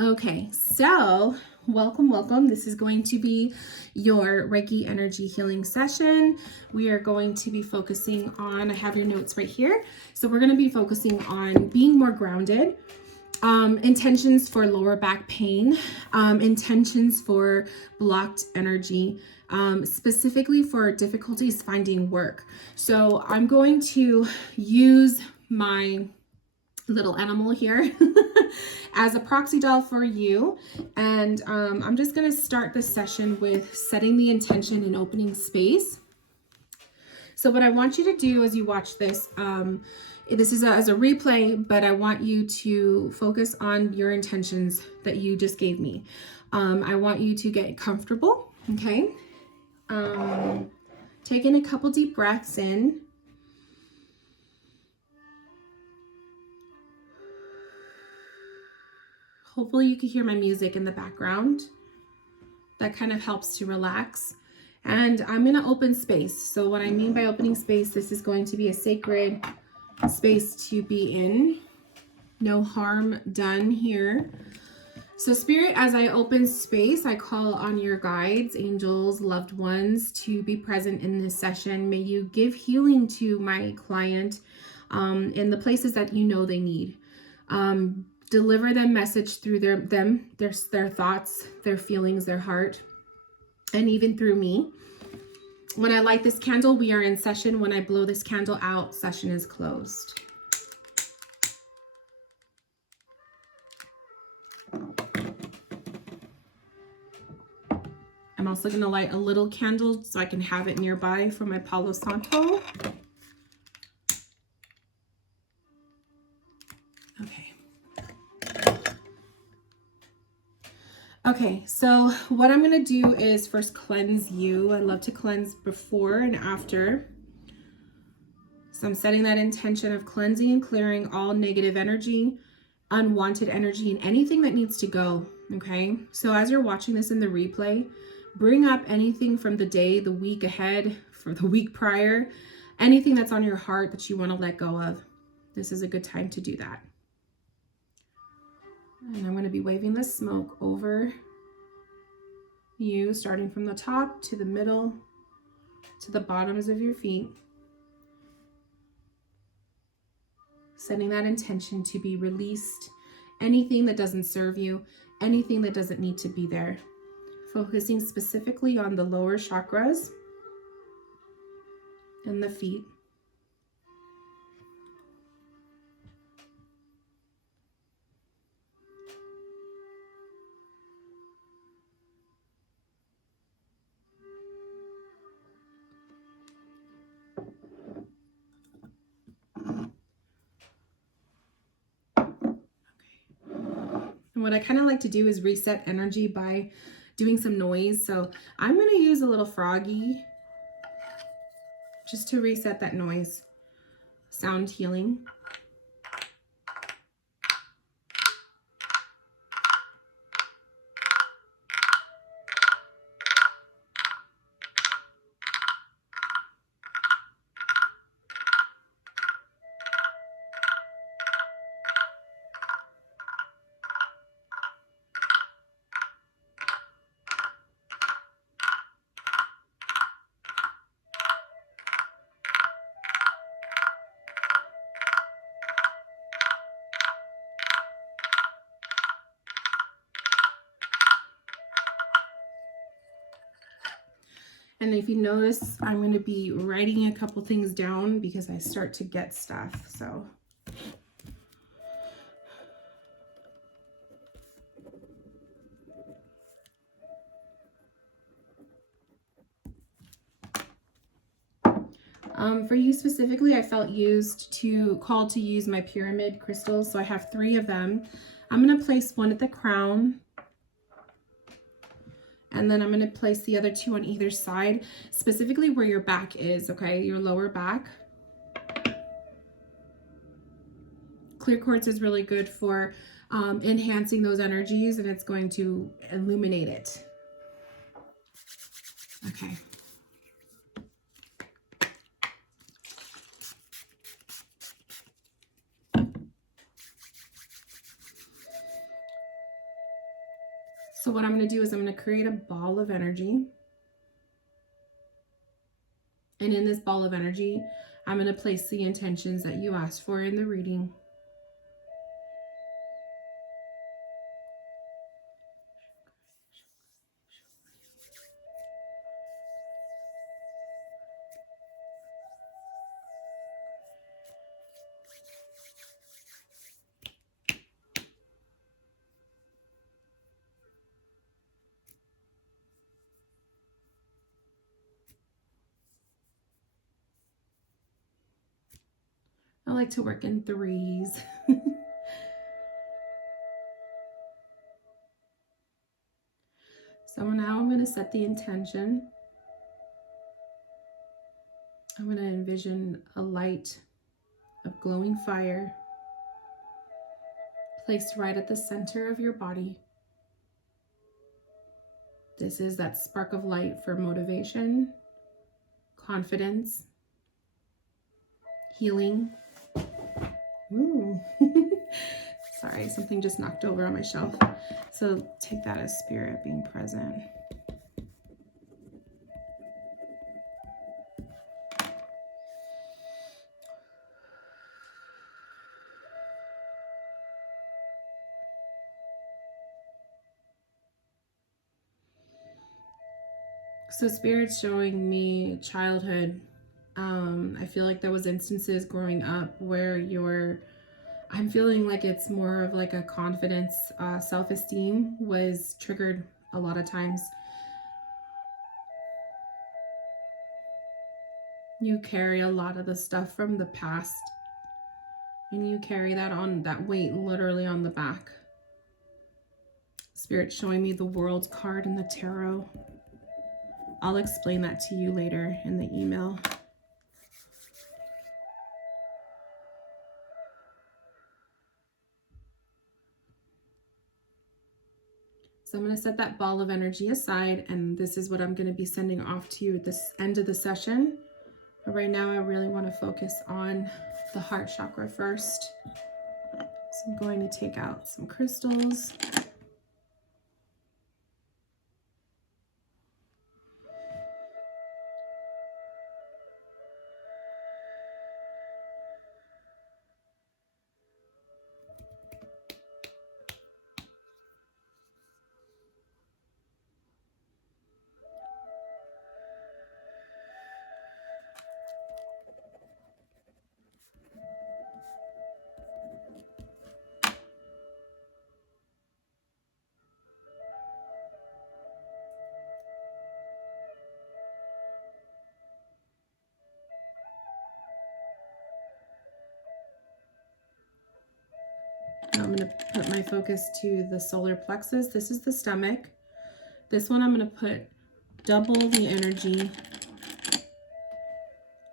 Okay, so welcome. This is going to be your Reiki energy healing session. We are going to be focusing on, I have your notes right here. So we're going to be focusing on being more grounded, intentions for lower back pain, intentions for blocked energy, specifically for difficulties finding work. So I'm going to use my little animal here as a proxy doll for you, and I'm just going to start the session with setting the intention and opening space. So what I want you to do as you watch this, this is as a replay, but I want you to focus on your intentions that you just gave me. I want you to get comfortable, okay? Take in a couple deep breaths in. Hopefully you can hear my music in the background. That kind of helps to relax. And I'm going to open space. So what I mean by opening space, this is going to be a sacred space to be in. No harm done here. So Spirit, as I open space, I call on your guides, angels, loved ones to be present in this session. May you give healing to my client in the places that you know they need. Deliver them message through their thoughts, their feelings, their heart, and even through me. When I light this candle, we are in session. When I blow this candle out, session is closed. I'm also going to light a little candle so I can have it nearby for my Palo Santo. Okay, so what I'm going to do is first cleanse you. I love to cleanse before and after. So I'm setting that intention of cleansing and clearing all negative energy, unwanted energy, and anything that needs to go, okay? So as you're watching this in the replay, bring up anything from the day, the week ahead, for the week prior, anything that's on your heart that you want to let go of. This is a good time to do that. And I'm going to be waving the smoke over you, starting from the top to the middle to the bottoms of your feet. Setting that intention to be released. Anything that doesn't serve you, anything that doesn't need to be there. Focusing specifically on the lower chakras and the feet. And what I kind of like to do is reset energy by doing some noise. So I'm going to use a little froggy just to reset that noise. Sound healing. And if you notice, I'm going to be writing a couple things down because I start to get stuff. So for you specifically, I felt called to use my pyramid crystals. So I have 3 of them. I'm going to place one at the crown. And then I'm going to place the other 2 on either side, specifically where your back is, okay? Your lower back. Clear quartz is really good for enhancing those energies, and it's going to illuminate it. Okay. So what I'm going to do is I'm going to create a ball of energy. And in this ball of energy, I'm going to place the intentions that you asked for in the reading. I like to work in threes. So now I'm going to set the intention. I'm going to envision a light of glowing fire placed right at the center of your body. This is that spark of light for motivation, confidence, healing. Ooh. Sorry, something just knocked over on my shelf. So take that as spirit being present. So spirit's showing me childhood. I feel like there was instances growing up where I'm feeling like it's more of like a confidence, self-esteem was triggered a lot of times. You carry a lot of the stuff from the past and you carry that weight literally on the back. Spirit's showing me the World card in the tarot. I'll explain that to you later in the email. So I'm going to set that ball of energy aside, and this is what I'm going to be sending off to you at this end of the session. But right now I really want to focus on the heart chakra first. So I'm going to take out some crystals. I'm going to put my focus to the solar plexus. This is the stomach. This one I'm going to put double the energy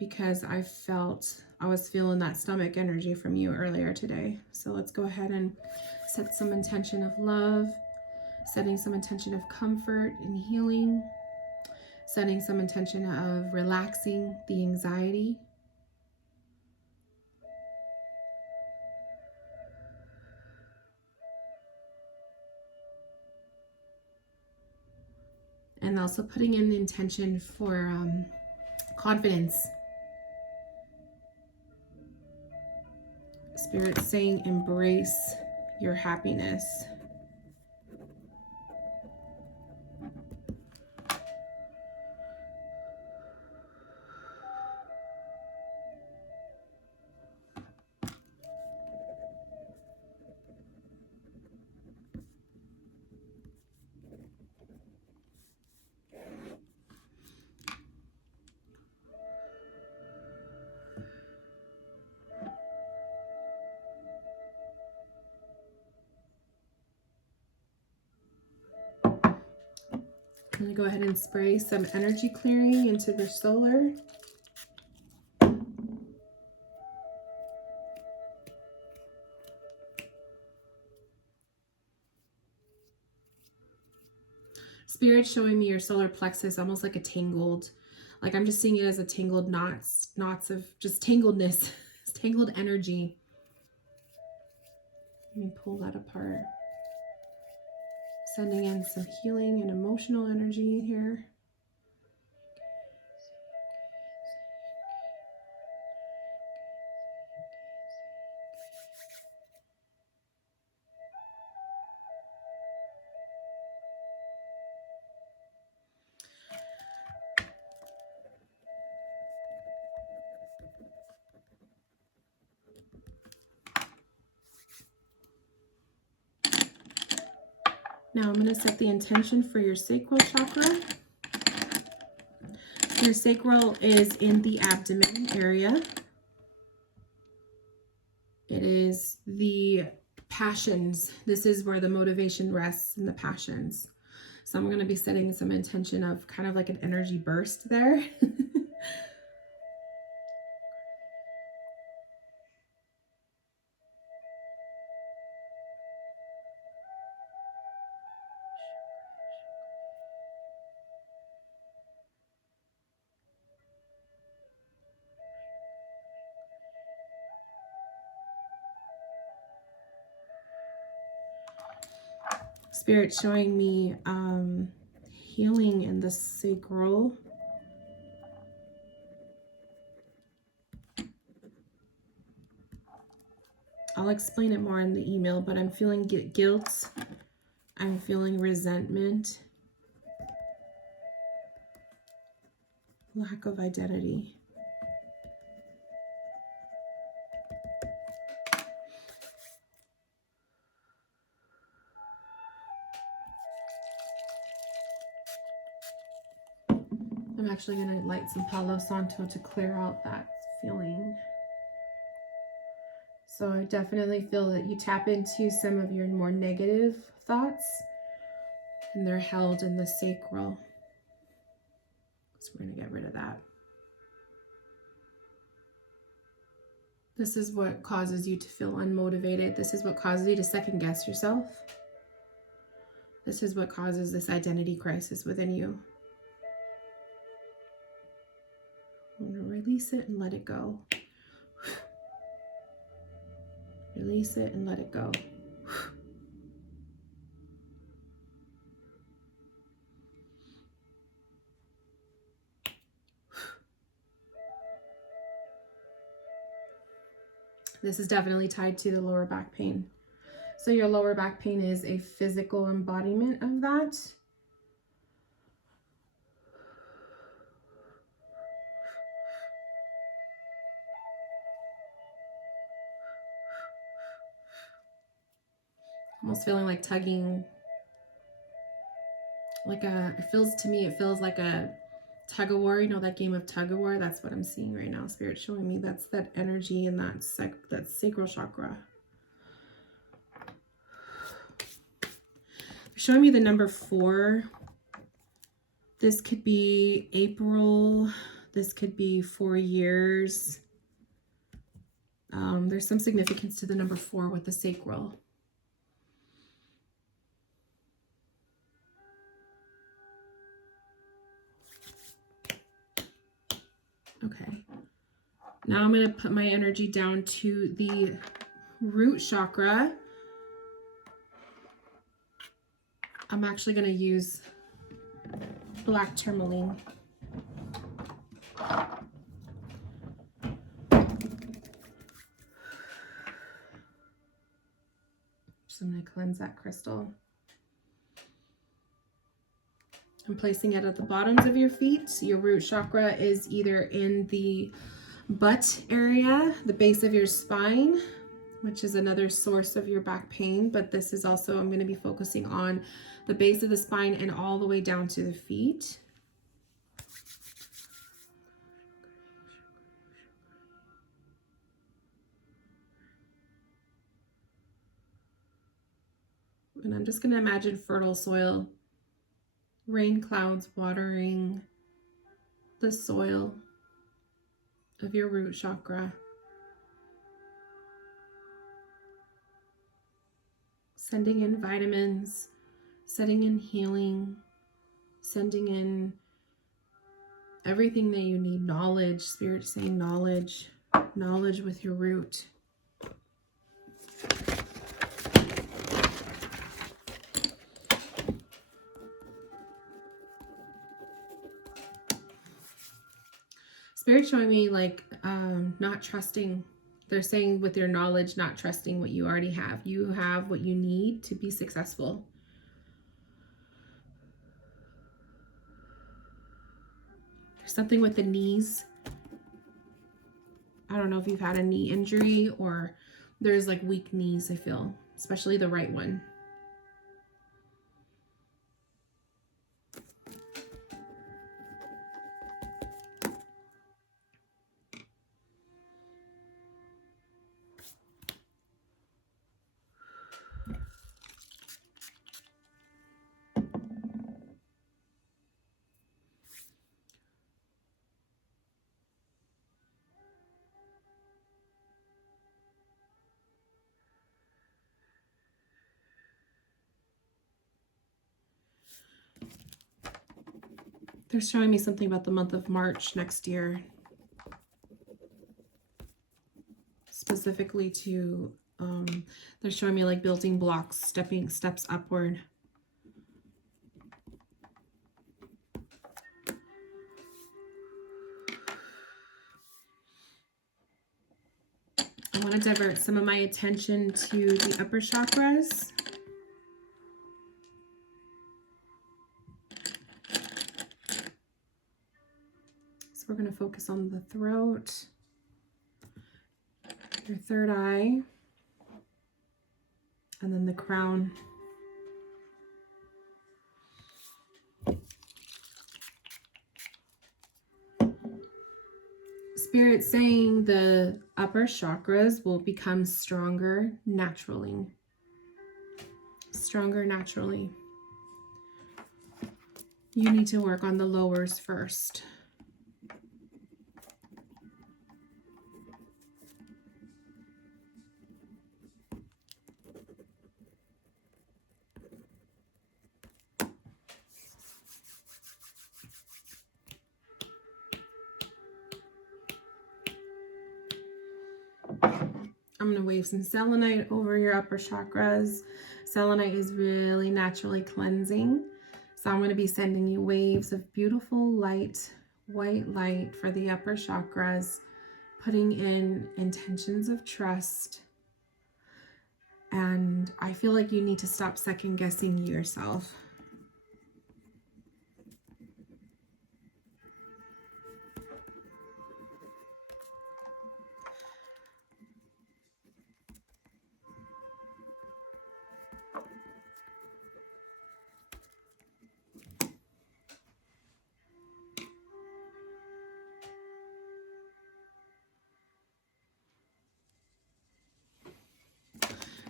because I was feeling that stomach energy from you earlier today. So let's go ahead and set some intention of love, setting some intention of comfort and healing, setting some intention of relaxing the anxiety. And also putting in the intention for confidence. Spirit saying, embrace your happiness. I'm going to go ahead and spray some energy clearing into the solar. Spirit's showing me your solar plexus almost like a tangled, like I'm just seeing it as a tangled knots of just tangledness, tangled energy. Let me pull that apart. Sending in some healing and emotional energy here. Now I'm going to set the intention for your sacral chakra. Your sacral is in the abdomen area. It is the passions. This is where the motivation rests, in the passions. So I'm going to be setting some intention of kind of like an energy burst there. Spirit showing me healing in the sacral. I'll explain it more in the email, but I'm feeling guilt. I'm feeling resentment. Lack of identity. I'm actually going to light some Palo Santo to clear out that feeling. So I definitely feel that you tap into some of your more negative thoughts, and they're held in the sacral. So we're going to get rid of that. This is what causes you to feel unmotivated. This is what causes you to second guess yourself. This is what causes this identity crisis within you. I'm going to release it and let it go. Release it and let it go. This is definitely tied to the lower back pain. So your lower back pain is a physical embodiment of that. Almost feeling like tugging, it feels like a tug of war. You know that game of tug of war? That's what I'm seeing right now. Spirit showing me that's that energy in that sacral chakra. Showing me the number 4. This could be April. This could be 4 years. There's some significance to the number 4 with the sacral. Okay. Now I'm going to put my energy down to the root chakra. I'm actually going to use black tourmaline. So I'm going to cleanse that crystal. I'm placing it at the bottoms of your feet. Your root chakra is either in the butt area, the base of your spine, which is another source of your back pain. But this is also, I'm going to be focusing on the base of the spine and all the way down to the feet. And I'm just going to imagine fertile soil, rain clouds watering the soil of your root chakra. Sending in vitamins, sending in healing, sending in everything that you need. Knowledge, Spirit saying knowledge, knowledge with your root. Spirit showing me like not trusting. They're saying with your knowledge, not trusting what you already have. You have what you need to be successful. There's something with the knees. I don't know if you've had a knee injury or there's like weak knees, I feel, especially the right one. They're showing me something about the month of March next year. Specifically to, they're showing me like building blocks, steps upward. I want to divert some of my attention to the upper chakras. So we're going to focus on the throat, your third eye, and then the crown. Spirit saying the upper chakras will become stronger naturally. Stronger naturally. You need to work on the lowers first. I'm going to wave some selenite over your upper chakras. Selenite is really naturally cleansing. So I'm going to be sending you waves of beautiful light, white light for the upper chakras, putting in intentions of trust. And I feel like you need to stop second guessing yourself.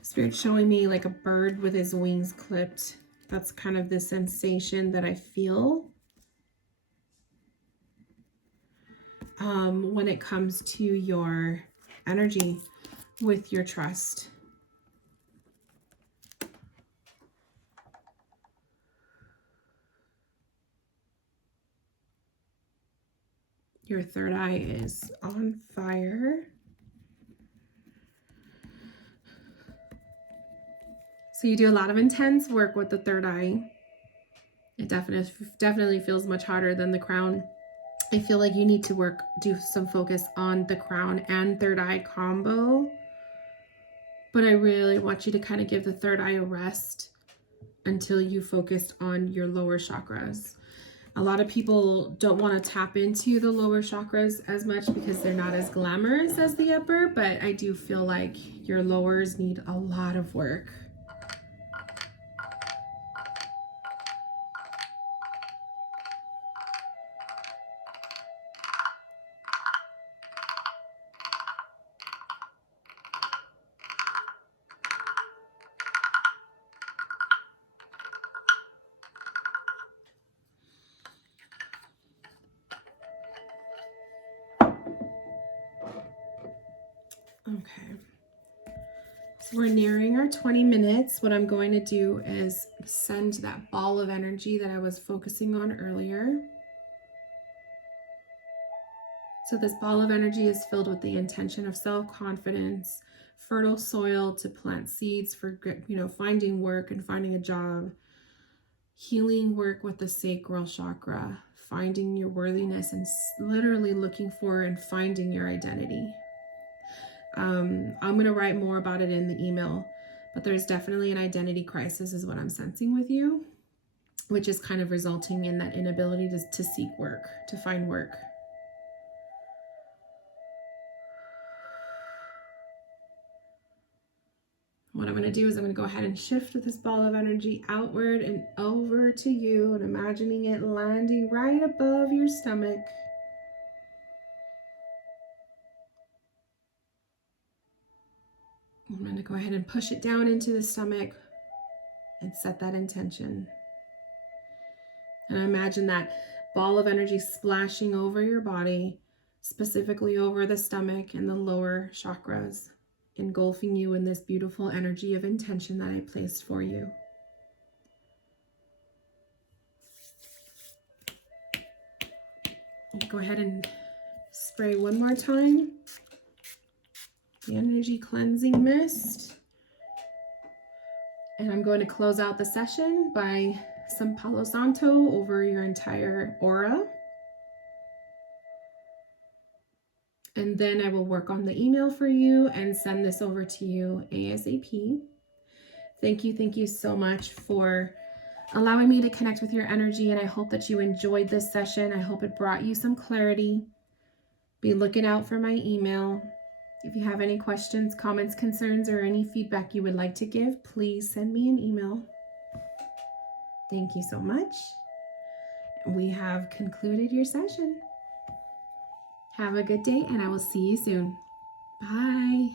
Spirit showing me like a bird with his wings clipped. That's kind of the sensation that I feel when it comes to your energy with your trust. Your third eye is on fire. So you do a lot of intense work with the third eye. It definitely feels much harder than the crown. I feel like you need to do some focus on the crown and third eye combo. But I really want you to kind of give the third eye a rest until you focused on your lower chakras. A lot of people don't want to tap into the lower chakras as much because they're not as glamorous as the upper, but I do feel like your lowers need a lot of work. Okay, so we're nearing our 20 minutes. What I'm going to do is send that ball of energy that I was focusing on earlier. So this ball of energy is filled with the intention of self-confidence, fertile soil to plant seeds for, finding work and finding a job, healing work with the sacral chakra, finding your worthiness and literally looking for and finding your identity. I'm going to write more about it in the email, but there's definitely an identity crisis is what I'm sensing with you, which is kind of resulting in that inability to seek work, to find work. What I'm going to do is I'm going to go ahead and shift this ball of energy outward and over to you, and imagining it landing right above your stomach. I'm going to go ahead and push it down into the stomach and set that intention. And I imagine that ball of energy splashing over your body, specifically over the stomach and the lower chakras, engulfing you in this beautiful energy of intention that I placed for you. Go ahead and spray one more time. The energy cleansing mist. And I'm going to close out the session by some Palo Santo over your entire aura. And then I will work on the email for you and send this over to you ASAP. Thank you so much for allowing me to connect with your energy, and I hope that you enjoyed this session. I hope it brought you some clarity. Be looking out for my email. If you have any questions, comments, concerns, or any feedback you would like to give, please send me an email. Thank you so much. We have concluded your session. Have a good day, and I will see you soon. Bye.